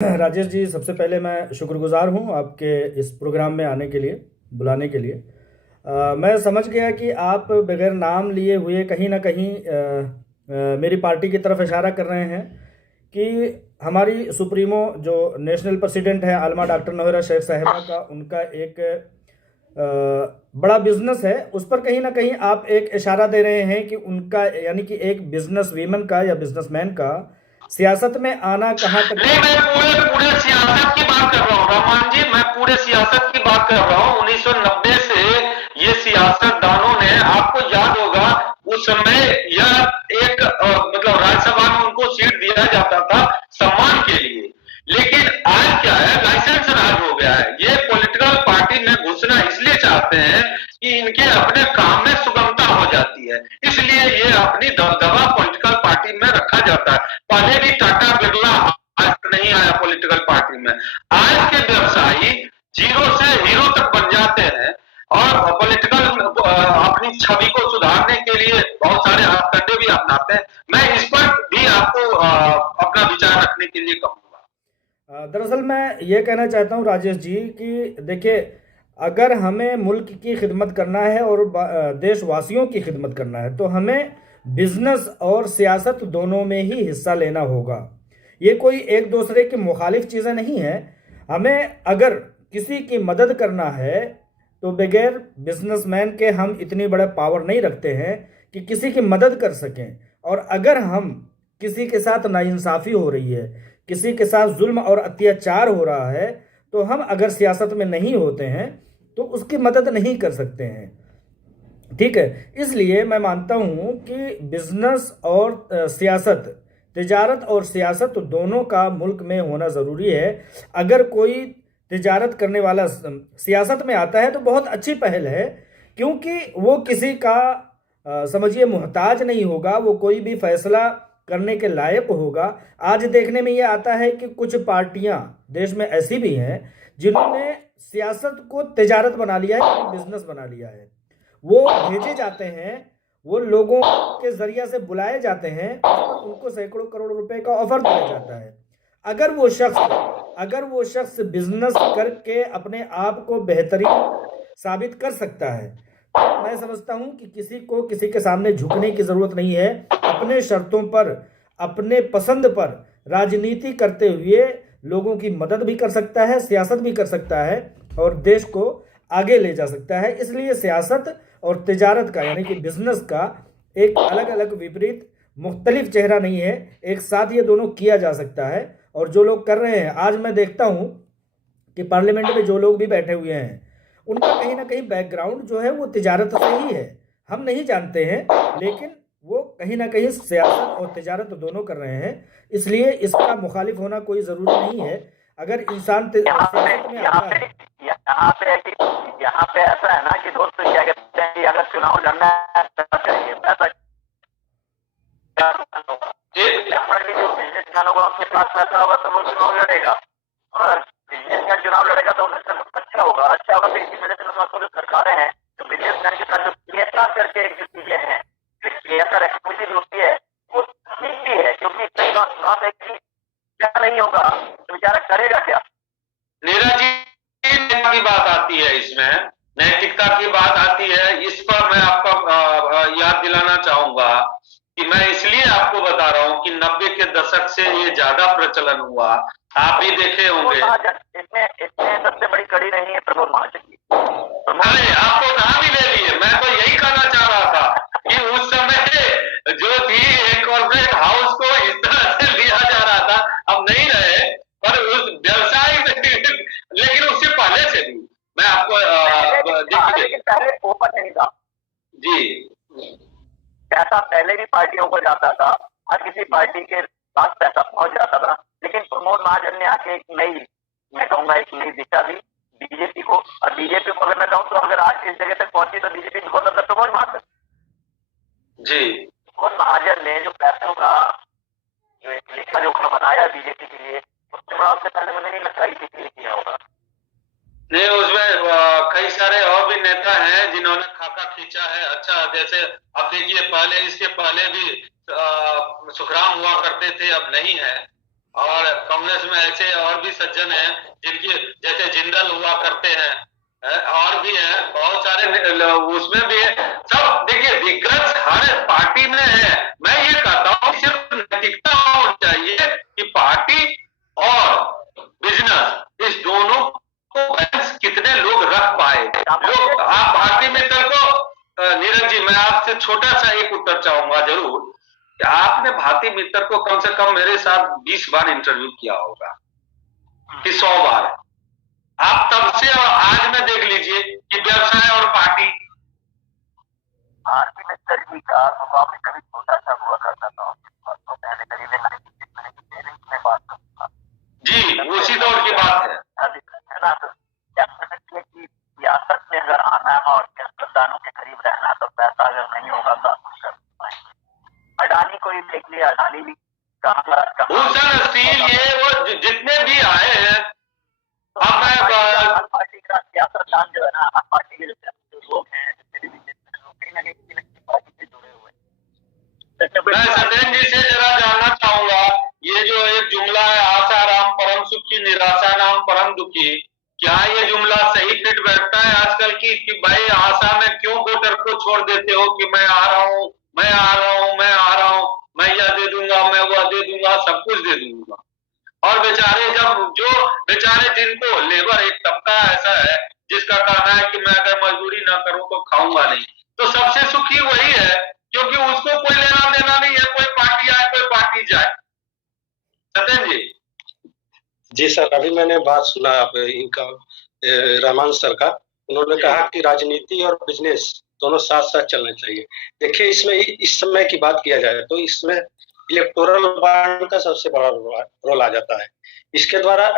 राजेश जी, सबसे पहले मैं शुक्रगुजार हूँ आपके इस प्रोग्राम में आने के लिए, बुलाने के लिए। मैं समझ गया कि आप बगैर नाम लिए हुए कहीं ना कहीं मेरी पार्टी की तरफ इशारा कर रहे हैं कि हमारी सुप्रीमो जो नेशनल प्रेसिडेंट है आलमा डॉक्टर नौहरा शेख साहिबा का, उनका एक बड़ा बिजनेस है, उस पर कहीं ना कहीं आप एक इशारा दे रहे हैं कि उनका, यानी कि एक बिजनेस वीमन का या बिजनेसमैन का सियासत में आना कहाँ तक। नहीं, मैं पूरे पूरे सियासत की बात कर रहा हूँ रहमान जी। मैं पूरे सियासत की बात कर रहा हूँ। 1990 से ये सियासतदानों ने, आपको याद होगा उस समय, यह एक मतलब राज्यसभा में उनको सीट दिया जाता था सम्मान के लिए। लेकिन आज क्या है, लाइसेंस राज हो गया है। ये पॉलिटिकल पार्टी में घुसना इसलिए चाहते हैं कि इनके अपने काम में सुगमता हो जाती है, इसलिए ये अपनी दबदबा पॉलिटिकल पार्टी में रखा जाता है। पहले भी टाटा बिरला आज नहीं आया पॉलिटिकल पार्टी में। आज के व्यवसायी जीरो से हीरो तक बन जाते हैं और पॉलिटिकल अपनी छवि को सुधारने के लिए बहुत सारे हथकंडे भी अपनाते हैं। मैं इस पर भी आपको अपना विचार रखने के लिए कहूंगा। दरअसल मैं ये कहना चाहता हूँ राजेश जी कि देखिए, अगर हमें मुल्क की खिदमत करना है और देशवासियों की खिदमत करना है तो हमें बिजनेस और सियासत दोनों में ही हिस्सा लेना होगा। ये कोई एक दूसरे की मुखालिफ चीज़ें नहीं हैं। हमें अगर किसी की मदद करना है तो बगैर बिजनेसमैन के हम इतनी बड़ा पावर नहीं रखते हैं कि किसी की मदद कर सकें। और अगर हम किसी के साथ नाइंसाफ़ी हो रही है, किसी के साथ जुल्म और अत्याचार हो रहा है, तो हम अगर सियासत में नहीं होते हैं तो उसकी मदद नहीं कर सकते हैं। ठीक है, इसलिए मैं मानता हूँ कि बिजनेस और सियासत, तिजारत और सियासत दोनों का मुल्क में होना ज़रूरी है। अगर कोई तिजारत करने वाला सियासत में आता है तो बहुत अच्छी पहल है, क्योंकि वो किसी का समझिए मोहताज नहीं होगा, वो कोई भी फैसला करने के लायक होगा। आज देखने में ये आता है कि कुछ पार्टियां देश में ऐसी भी हैं जिन्होंने सियासत को तिजारत बना लिया है, बिजनेस बना लिया है। वो भेजे जाते हैं, वो लोगों के जरिया से बुलाए जाते हैं और उनको सैकड़ों करोड़ रुपए का ऑफर दिया जाता है। अगर वो शख्स अगर वो शख्स बिजनेस करके अपने आप को बेहतरीन साबित कर सकता है तो मैं समझता हूं कि किसी को किसी के सामने झुकने की जरूरत नहीं है। अपने शर्तों पर, अपने पसंद पर राजनीति करते हुए लोगों की मदद भी कर सकता है, सियासत भी कर सकता है और देश को आगे ले जा सकता है। इसलिए सियासत और तिजारत का, यानी कि बिजनेस का, एक अलग अलग विपरीत मुख्तलिफ चेहरा नहीं है, एक साथ ये दोनों किया जा सकता है। और जो लोग कर रहे हैं, आज मैं देखता हूं कि पार्लियामेंट में जो लोग भी बैठे हुए हैं उनका कहीं ना कहीं बैकग्राउंड जो है वो तिजारत से ही है। हम नहीं जानते हैं, लेकिन वो कहीं ना कहीं सियासत और तिजारत दोनों कर रहे हैं। इसलिए इसका मुखालिफ होना कोई ज़रूरी नहीं है। अगर इंसान सियासत में आता है। यहाँ पे ऐसा है ना कि दोस्त क्या कहते हैं कि अगर चुनाव लड़ना है तो चाहिए पैसा। बिजनेसमैन होगा, अपने पास पैसा होगा तो वो चुनाव लड़ेगा, और बिजनेसमैन चुनाव लड़ेगा तो अच्छा होगा। अच्छा होगा तो इसी वजह से सरकारें हैं तो बिजनेसमैन के साथ जो पीएसआर करके एक चीजें हैं, पीएसआर एक्टिविटीज होती है, वो ठीक भी है, क्योंकि कई बात है कि क्या नहीं होगा तो बेचारा करेगा क्या। नीरज जी, नैतिकता की बात आती है, इसमें नैतिकता की बात आती है। इस पर मैं आपको याद दिलाना चाहूंगा कि मैं इसलिए आपको बता रहा हूं कि 90 के दशक से ये ज्यादा प्रचलन हुआ। आप भी देखे होंगे। इसमें सबसे बड़ी कड़ी नहीं है प्रमोद महाजन की। अरे आपको कहाँ भी ले लिए। मैं तो यही कहना चाह रहा था कि उस समय जो थी एक कॉर्पोरेट हाउस को इस तरह से लिया जा रहा था, अब नहीं रहे, पर उस व्यवसाय लेकिन उससे पहले से भी मैं आपको देखिए, पहले ओपन नहीं था जी। पैसा पहले भी पार्टियों को जाता था, हर किसी पार्टी के पास पैसा पहुंच जाता था, लेकिन प्रमोद महाजन ने आके एक नई, मैं कहूंगा एक नई दिशा दी बीजेपी को। और बीजेपी को अगर मैं कहूँ तो अगर आज इस जगह तक पहुंची तो बीजेपी को तो प्रमोद महाजन जी। प्रमोद महाजन ने जो पैसों का जो एक लेखा जोखा बनाया बीजेपी के लिए, उससे बड़ा उससे पहले मुझे नहीं लगता किसी ने किया होगा। नहीं, उसमें कई सारे और भी नेता हैं जिन्होंने खाका खींचा है। अच्छा, जैसे अब देखिए, पहले इसके पहले भी सुखराम हुआ करते थे, अब नहीं है। और कांग्रेस में ऐसे और भी सज्जन हैं जिनकी जैसे जिंदल हुआ करते हैं, और भी हैं बहुत सारे उसमें भी है। सब देखिए दिग्गज हर पार्टी में है। मैं ये कहता हूँ सिर्फ नैतिकता होनी चाहिए कि पार्टी और बिजनेस इस दोनों को बैलेंस कितने लोग रख पाए। लोग आप भारतीय मित्र को नीरज जी मैं आपसे छोटा सा एक उत्तर चाहूंगा जरूर कि आपने भारतीय मित्र को कम से कम मेरे साथ 20 बार इंटरव्यू किया होगा कि 100 बार। आप तब से और आज में देख लीजिए कि व्यवसाय और पार्टी भारतीय मित्र जी का मुकाबले कभी छोटा सा हुआ करता था। तो पहले करीब 96 में बात करता जी उसी दौर की बात है। है ना। तो क्या समझिए कि सियासत में अगर आना है और सियासतदानों के करीब रहना तो पैसा अगर नहीं होगा तो आप कुछ कर पाएंगे। अडानी को ही देख लिया, अडानी भी भूषण स्टील ये वो जितने भी आए हैं। अब मैं हर पार्टी का सियासतदान जो है ना, हर पार्टी के जो लोग हैं जितने भी लोग कहीं ना कहीं पार्टी से जुड़े हुए हैं। मैं सत्येंद्र जी से जरा जानना चाहूंगा ये जो एक जुमला है आसाराम परम सुखी निराशा नाम परम दुखी, क्या ये जुमला सही फिट बैठता है आजकल की कि भाई आशा में क्यों वोटर को छोड़ देते हो कि मैं आ रहा हूँ, मैं आ रहा हूँ, मैं आ रहा हूँ, मैं यह दे दूंगा, मैं वह दे दूंगा, सब कुछ दे दूंगा। और बेचारे जब जो बेचारे जिनको लेबर एक तबका ऐसा है जिसका कहना है कि मैं अगर मजदूरी ना करूं तो खाऊंगा नहीं, तो सबसे सुखी वही है क्योंकि उसको कोई लेना देना नहीं है, कोई पार्टी आए कोई पार्टी जाए। सत्येंद्र जी। जी सर, अभी मैंने बात सुना आप इनका रहमान सर का, उन्होंने कहा कि राजनीति और बिजनेस दोनों साथ साथ चलने चाहिए। देखिए इसमें इस समय की बात किया जाए तो इसमें इलेक्टोरल बॉन्ड का सबसे बड़ा रोल आ जाता है। इसके द्वारा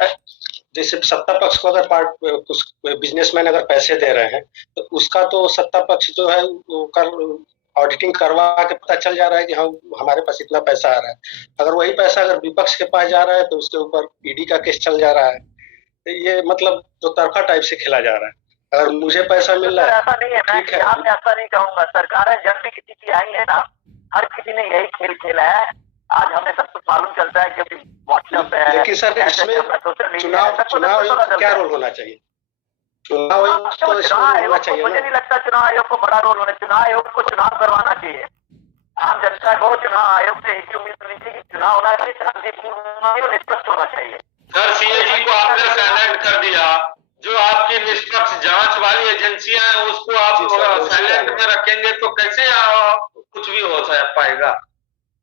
जैसे सत्ता पक्ष को अगर कुछ बिजनेसमैन अगर पैसे दे रहे हैं तो उसका तो सत्ता पक्ष जो है वो ऑडिटिंग करवा के पता चल जा रहा है कि हाँ हमारे पास इतना पैसा आ रहा है। अगर वही पैसा अगर विपक्ष के पास जा रहा है तो उसके ऊपर ईडी का केस चल जा रहा है। तो ये मतलब दो तरफा टाइप से खेला जा रहा है। अगर मुझे पैसा मिल रहा है ऐसा नहीं है, मैं ऐसा नहीं कहूंगा। सरकारें जब भी किसी की आई है ना, हर किसी ने यही खेल खेला है। आज हमें सब कुछ मालूम चलता है क्योंकि व्हाट्सएप है। लेकिन सर इसमें चुनाव आयोग का क्या रोल होना चाहिए? चुनाव आयोग तो होना चाहिए। मुझे नहीं लगता चुनाव आयोग को बड़ा रोल होना। चुनाव आयोग को चुनाव करवाना चाहिए। आम जनता को चुनाव आयोग से एक उम्मीद होनी चाहिए कि चुनाव होना चाहिए, शांतिपूर्ण निष्पक्ष होना चाहिए। सर सीए जी को आपने साइलेंट कर दिया। जो आपकी निष्पक्ष जांच वाली एजेंसियां हैं उसको आप साइलेंट में रखेंगे तो कैसे कुछ भी हो पाएगा।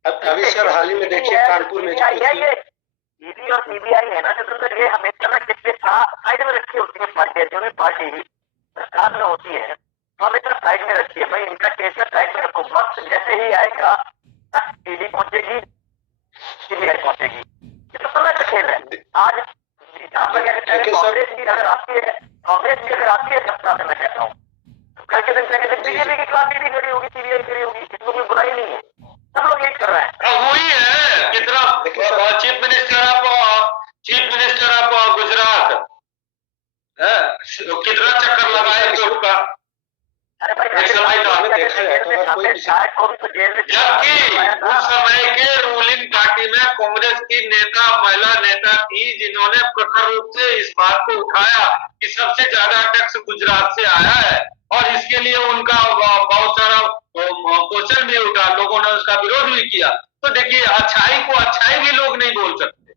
अभी सर हाल ही में देखिए कानपुर में ईडी और सीबीआई है ना, तो ये हमेशा ना किसके साइड में रखी होती है पार्टी, जो भी पार्टी सरकार में होती है हमेशा साइड में रखी है। भाई इनका केस साइड में रखो, वक्त जैसे ही आएगा ईडी पहुंचेगी, सीबीआई पहुंचेगी। ये तो समय का खेल है। आज कांग्रेस भी अगर आती है सत्ता में, मैं कहता हूँ कल के दिन बीजेपी की क्रांति भी खड़ी होगी, सीबीआई खड़ी होगी, इसको कोई बुराई नहीं है। सब लोग यही कर रहे हैं। वही है कितना चीफ मिनिस्टर ऑफ गुजरात कितना चक्कर लगाए कोर्ट का। जबकि उस समय के रूलिंग पार्टी में कांग्रेस की महिला नेता थी जिन्होंने प्रखर रूप से इस बात को उठाया कि सबसे ज्यादा टैक्स गुजरात से आया है और इसके लिए उनका बहुत सारा क्वेश्चन भी उठा, लोगों ने उसका विरोध भी किया। तो देखिए अच्छाई को अच्छाई भी लोग नहीं बोल सकते।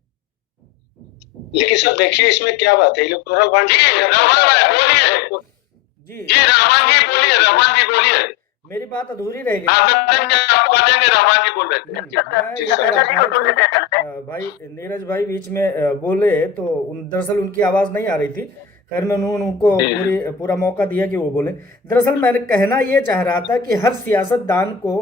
लेकिन सर देखिए इसमें क्या बात है, इलेक्टोरल बॉन्ड। जी रहमान भाई बोलिए। जी रहमान जी बोलिए। मेरी बात अधूरी रह गई। आपको देंगे, रहमान जी बोल रहे थे। भाई नीरज भाई बीच में बोले तो दरअसल उनकी आवाज नहीं आ रही थी। खैर मैं उनको पूरा मौका दिया कि वो बोले। दरअसल मैं कहना ये चाह रहा था कि हर सियासतदान को,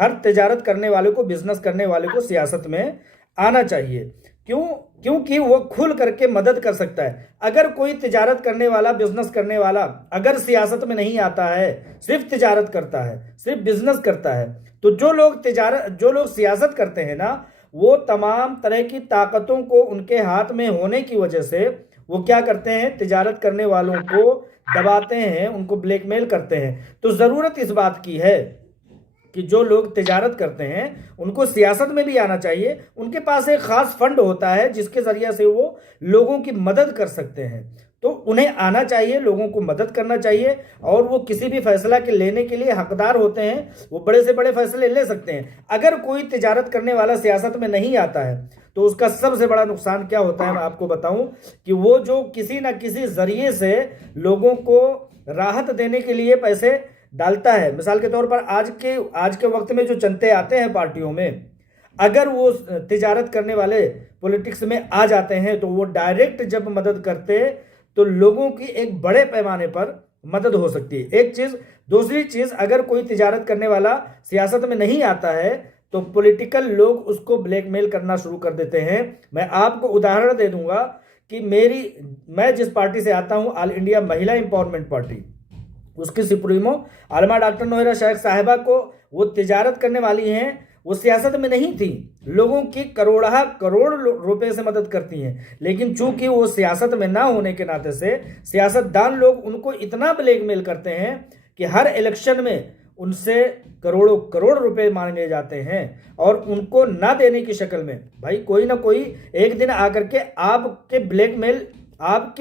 हर तिजारत करने वाले को, बिजनेस करने वाले को सियासत में आना चाहिए। क्योंकि वो खुल करके मदद कर सकता है। अगर कोई तिजारत करने वाला, बिजनेस करने वाला अगर सियासत में नहीं आता है, सिर्फ तिजारत करता है, सिर्फ बिजनेस करता है, तो जो लोग सियासत करते हैं ना, वो तमाम तरह की ताकतों को उनके हाथ में होने की वजह से वो क्या करते हैं, तिजारत करने वालों को दबाते हैं, उनको ब्लैकमेल करते हैं। तो ज़रूरत इस बात की है कि जो लोग तिजारत करते हैं उनको सियासत में भी आना चाहिए। उनके पास एक खास फंड होता है जिसके जरिए से वो लोगों की मदद कर सकते हैं, तो उन्हें आना चाहिए, लोगों को मदद करना चाहिए और वो किसी भी फैसला के लेने के लिए हकदार होते हैं, वो बड़े से बड़े फैसले ले सकते हैं। अगर कोई तिजारत करने वाला सियासत में नहीं आता है तो उसका सबसे बड़ा नुकसान क्या होता है मैं आपको बताऊं कि वो जो किसी ना किसी जरिए से लोगों को राहत देने के लिए पैसे डालता है। मिसाल के तौर पर आज के वक्त में जो चंते आते हैं पार्टियों में, अगर वो तिजारत करने वाले पॉलिटिक्स में आ जाते हैं तो वो डायरेक्ट जब मदद करते तो लोगों की एक बड़े पैमाने पर मदद हो सकती है, एक चीज। दूसरी चीज, अगर कोई तिजारत करने वाला सियासत में नहीं आता है तो पॉलिटिकल लोग उसको ब्लैकमेल करना शुरू कर देते हैं। मैं आपको उदाहरण दे दूंगा कि मैं जिस पार्टी से आता हूं, ऑल इंडिया महिला एम्पावरमेंट पार्टी, उसकी सुप्रीमो आलमा डॉक्टर नोहरा शेख साहिबा को वो तिजारत करने वाली हैं, वो सियासत में नहीं थी, लोगों की करोड़ रुपए से मदद करती हैं, लेकिन चूंकि वो सियासत में ना होने के नाते से सियासतदान लोग उनको इतना ब्लैकमेल करते हैं कि हर इलेक्शन में उनसे करोड़ों करोड़ रुपए मांगे जाते हैं और उनको ना देने की शक्ल में भाई कोई ना कोई एक दिन आकर के आपकी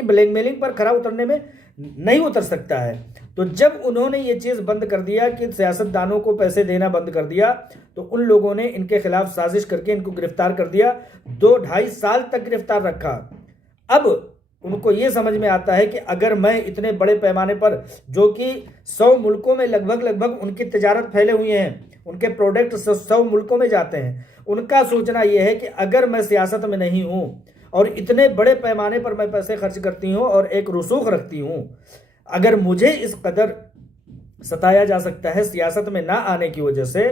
ब्लैकमेलिंग पर खरा उतरने में नहीं उतर सकता है। तो जब उन्होंने ये चीज़ बंद कर दिया कि सियासतदानों को पैसे देना बंद कर दिया, तो उन लोगों ने इनके खिलाफ साजिश करके इनको गिरफ्तार कर दिया, 2-2.5 साल तक गिरफ्तार रखा। अब उनको ये समझ में आता है कि अगर मैं इतने बड़े पैमाने पर, जो कि 100 मुल्कों में लगभग उनकी तिजारत फैले हुए हैं, उनके प्रोडक्ट 100 मुल्कों में जाते हैं, उनका सोचना यह है कि अगर मैं सियासत में नहीं हूँ और इतने बड़े पैमाने पर मैं पैसे खर्च करती हूँ और एक रसूख रखती हूँ, अगर मुझे इस कदर सताया जा सकता है सियासत में ना आने की वजह से,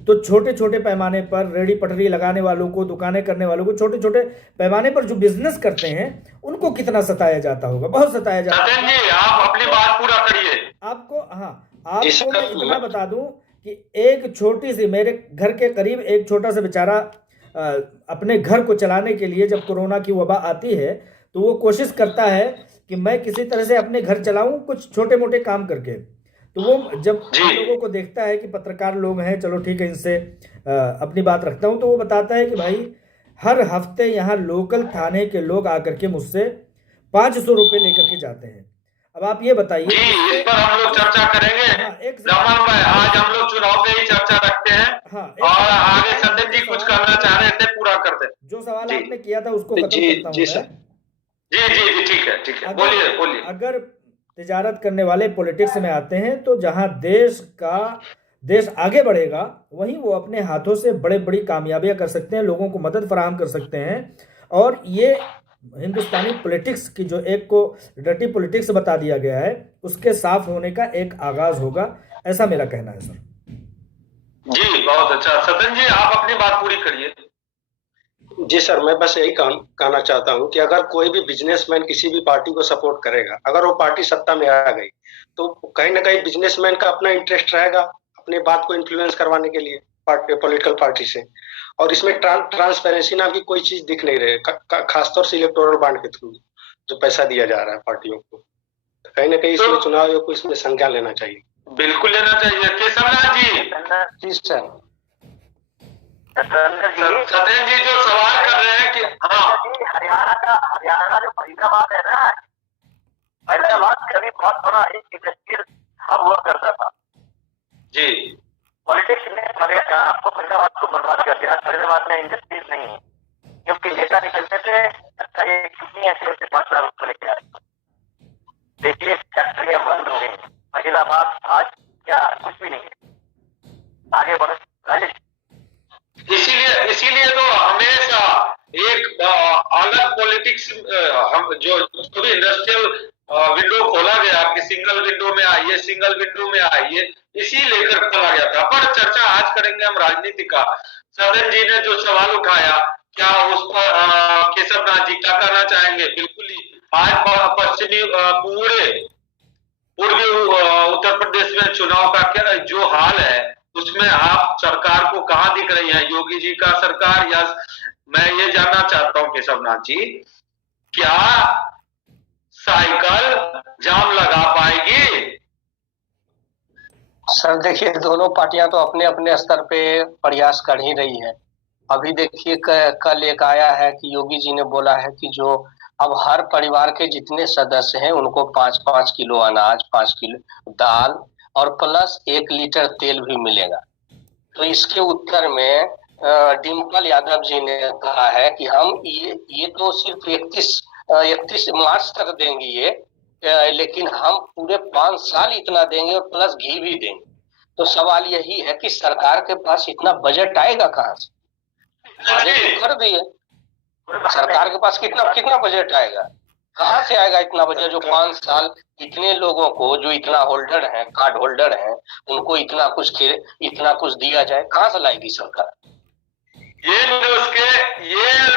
तो छोटे छोटे पैमाने पर रेडी पटरी लगाने वालों को, दुकानें करने वालों को, छोटे छोटे पैमाने पर जो बिजनेस करते हैं उनको कितना सताया जाता होगा, बहुत सताया जाता है। जी, आप अपनी बात पूरा करिए। आपको मैं इतना बता दूं कि एक छोटी सी, मेरे घर के करीब एक छोटा सा बेचारा अपने घर को चलाने के लिए जब कोरोना की वबा आती है तो वो कोशिश करता है कि मैं किसी तरह से अपने घर चलाऊं कुछ छोटे मोटे काम करके। तो वो जब लोगों को देखता है कि पत्रकार लोग हैं, चलो ठीक है इनसे अपनी बात रखता हूं, तो वो बताता है कि भाई हर हफ्ते यहाँ लोकल थाने के लोग आकर के मुझसे 500 रुपये लेकर के जाते हैं। अब आप ये बताइए, इस पर हम लोग चर्चा करेंगे। रमन भाई, आज हम लोग चुनाव पे ही चर्चा रखते हैं और आगे सदन जी कुछ करना चाह रहे थे, पूरा कर दे। जो सवाल आपने किया था उसको खत्म करता हूं। जी, ठीक है, बोलिए। अगर तिजारत करने वाले पॉलिटिक्स में आते हैं तो जहां देश आगे बढ़ेगा वहीं वो अपने हाथों से बड़ी कामयाबियां कर सकते हैं, लोगों को मदद फराहम कर सकते हैं। और ये हिंदुस्तानी पॉलिटिक्स की जो एक को डर्टी पॉलिटिक्स बता दिया गया है, उसके साफ होने का एक आगाज होगा, ऐसा मेरा कहना है सर। जी, बहुत अच्छा। सदन जी, आप अपनी बात पूरी करिए। जी सर, मैं बस यही कहना चाहता हूं कि अगर कोई भी बिजनेसमैन किसी भी पार्टी को सपोर्ट करेगा, अगर वो पार्टी सत्ता में आ गई तो कहीं ना कहीं बिजनेसमैन का अपना इंटरेस्ट रहेगा अपने बात को इन्फ्लुएंस करवाने के लिए पॉलिटिकल पार्टी से। और इसमें ट्रांसपेरेंसी नाम की कोई चीज दिख नहीं रही, खासतौर से इलेक्टोरल बॉन्ड के थ्रू जो पैसा दिया जा रहा है पार्टियों को, तो कहीं ना कहीं इसमें चुनाव आयोग को इसमें संज्ञान लेना चाहिए। बिल्कुल लेना चाहिए। केशवनाथ जी सर, सत्येंद्र जी जो सवाल कर रहे हैं कि हरियाणा जो फरीदाबाद है ना, फरीदाबाद कभी बहुत बड़ा एक इंडस्ट्रियल हब हुआ करता था जी। पॉलिटिक्स ने आपको फरीदाबाद को बर्बाद कर दिया। फरीदाबाद में इंडस्ट्रीज नहीं है, क्योंकि डेटा निकलते थे अच्छा ये कितनी ऐसे 5 लाख रुपए लेके आए। देखिए फैक्ट्रियां बंद हो गई, फरीदाबाद आज क्या कुछ भी नहीं है, आगे बढ़। इसीलिए तो हमेशा एक अलग पॉलिटिक्स, हम जो भी इंडस्ट्रियल विंडो खोला गया कि सिंगल विंडो में आइए, सिंगल विंडो में आइए, इसी लेकर खोला गया था। पर चर्चा आज करेंगे हम राजनीति का। सदन जी ने जो सवाल उठाया, क्या उस पर केशवनाथ जी क्या कहना चाहेंगे? बिल्कुल ही आज पश्चिमी पूर्वी उत्तर प्रदेश में चुनाव का क्या जो हाल है, उसमें आप सरकार को कहां दिख रही है, योगी जी का सरकार, या मैं ये जानना चाहता हूं केशवनाथ जी, क्या साइकिल जाम लगा पाएगी? सर देखिए, दोनों पार्टियां तो अपने अपने स्तर पे प्रयास कर ही रही है। अभी देखिए, कल एक आया है कि योगी जी ने बोला है कि जो अब हर परिवार के जितने सदस्य हैं उनको 5-5 किलो अनाज, 5 किलो दाल और प्लस 1 लीटर तेल भी मिलेगा। तो इसके उत्तर में डिम्पल यादव जी ने कहा है कि हम ये तो सिर्फ 31 मार्च तक देंगे ये, लेकिन हम पूरे 5 साल इतना देंगे और प्लस घी भी देंगे। तो सवाल यही है कि सरकार के पास इतना बजट आएगा कहाँ से? वादे तो कर दिए, सरकार के पास कितना कितना बजट आएगा? कहाँ से आएगा इतना बजट जो 5 साल इतने लोगों को, जो इतना होल्डर हैं, कार्ड होल्डर हैं, उनको इतना कुछ दिया जाए? कहाँ से लाएगी सरकार? ये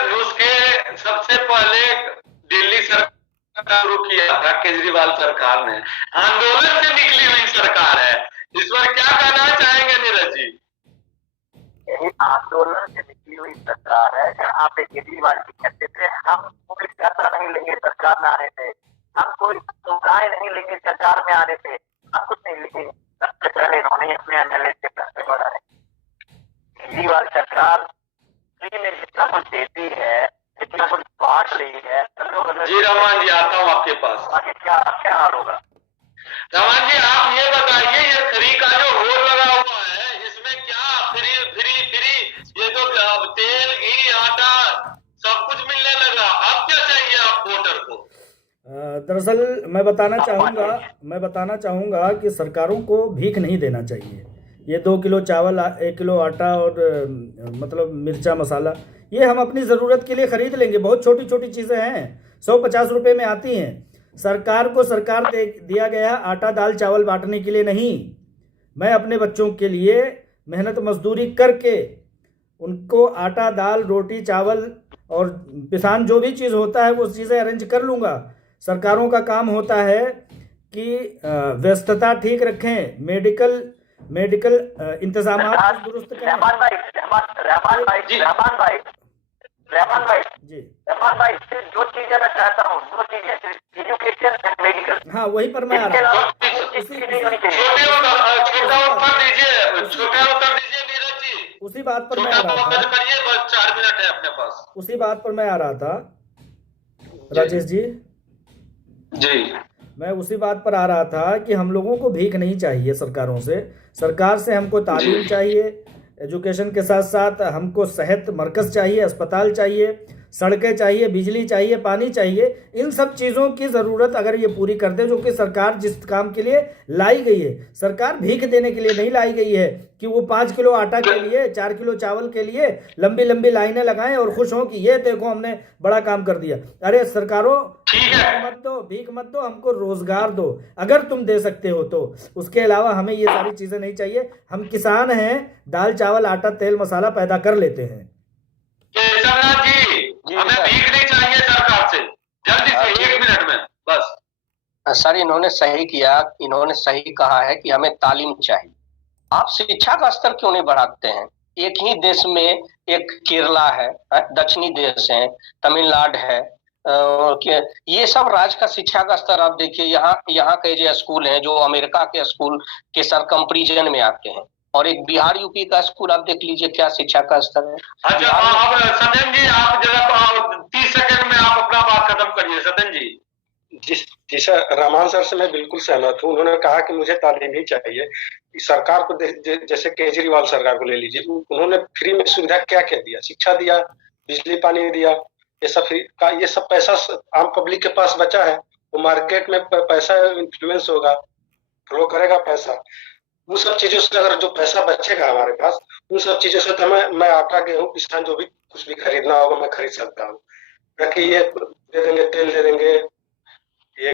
नुस्खे सबसे पहले दिल्ली सरकार शुरू किया था, केजरीवाल सरकार ने। आंदोलन से निकली हुई सरकार है। इस पर क्या कहना चाहेंगे नीरज जी? यही आंदोलन से निकली हुई सरकार है। जहाँ पे केजरीवाल जी कहते थे हम कोई पैसा नहीं लेंगे सरकार में आने से, हम कोई सुविधाएं नहीं लेंगे सरकार में आने से, हम कुछ नहीं लेंगे। सबसे पहले इन्होंने अपने एमएलए से पैसे बढ़ाए। केजरीवाल सरकार फ्री में जितना कुछ देती है, जितना कुछ बांट रही है। जी रहमान जी, आता हूँ आपके पास। आगे क्या क्या हाल होगा? रहमान जी, आप ये बताइए, ये फ्री का जो होल लगा हुआ है, इसमें क्या फ्री फ्री फ्री ये तो तेल, घी, आटा सब कुछ मिलने लगा। अब क्या चाहिए आप वोटर को? दरअसल मैं बताना चाहूँगा कि सरकारों को भीख नहीं देना चाहिए। ये 2 किलो चावल, 1 किलो आटा और मतलब मिर्चा मसाला, ये हम अपनी ज़रूरत के लिए ख़रीद लेंगे। बहुत छोटी छोटी चीज़ें हैं, 150 रुपये में आती हैं। सरकार को दिया गया आटा दाल चावल बांटने के लिए नहीं। मैं अपने बच्चों के लिए मेहनत मजदूरी करके उनको आटा दाल रोटी चावल और पिसान जो भी चीज़ होता है वो चीज़ें अरेंज कर लूँगा। सरकारों का काम होता है कि व्यस्तता ठीक रखें, मेडिकल इंतजामात दुरुस्त करें। रहमान भाई जी जो चीजें मैं चाहता हूँ, दो चीजें, एजुकेशन एंड मेडिकल। हाँ, वहीं पर मैं आ रहा हूँ। छोटा उत्तर दीजिए नीरज जी। उसी बात पर मैं आ रहा था। करिए, बस 4 मिनट है अपने पास। उसी बात पर मैं आ रहा था राजेश जी। मैं उसी बात पर आ रहा था कि हम लोगों को भीख नहीं चाहिए सरकारों से। सरकार से हमको तालीम चाहिए, एजुकेशन के साथ साथ हमको सेहत मरकज़ चाहिए, अस्पताल चाहिए, सड़कें चाहिए, बिजली चाहिए, पानी चाहिए। इन सब चीज़ों की ज़रूरत अगर ये पूरी कर दे, जो कि सरकार जिस काम के लिए लाई गई है, सरकार भीख देने के लिए नहीं लाई गई है कि वो 5 किलो आटा के लिए, 4 किलो चावल के लिए लंबी लंबी लाइनें लगाएं और खुश हों कि ये देखो हमने बड़ा काम कर दिया। अरे सरकारों, भीख मत दो, हमको रोजगार दो अगर तुम दे सकते हो तो। उसके अलावा हमें ये सारी चीज़ें नहीं चाहिए। हम किसान हैं, दाल चावल आटा तेल मसाला पैदा कर लेते हैं। केशवनाथ जी, हमें भीख नहीं चाहिए सरकार से, जल्दी से 1 मिनट में बस। सर, इन्होंने सही किया, इन्होंने सही कहा है कि हमें तालीम चाहिए। आप शिक्षा का स्तर क्यों नहीं बढ़ाते हैं? एक ही देश में एक केरला है, दक्षिणी देश है, तमिलनाडु है, ये सब राज्य का शिक्षा का स्तर आप देखिए। यहाँ के जो स्कूल हैं, जो अमेरिका के स्कूल के सर कंपेरिजन में आते हैं, और एक बिहार यूपी का स्कूल आप देख लीजिए क्या शिक्षा का स्तर है। अच्छा, आप सदन जी, आप जरा 30 सेकंड में आप अपना बात खत्म करिए। सदन जी। जी सर, रहमान सर से मैं बिल्कुल सहमत हूँ। उन्होंने कहा कि मुझे तालीम ही चाहिए। सरकार को जैसे केजरीवाल सरकार को ले लीजिए, उन्होंने फ्री में सुविधा क्या क्या दिया? शिक्षा दिया, बिजली पानी दिया, ये सब पैसा आम पब्लिक के पास बचा है। वो मार्केट में पैसा इन्फ्लुएंस होगा, फ्लो करेगा पैसा। उन सब चीजों से अगर जो पैसा बचेगा हमारे पास, उन सब चीजों से तो मैं आटा गेहूं किसान जो भी कुछ भी खरीदना होगा मैं खरीद सकता हूँ। ताकि ये दे देंगे, तेल दे देंगे,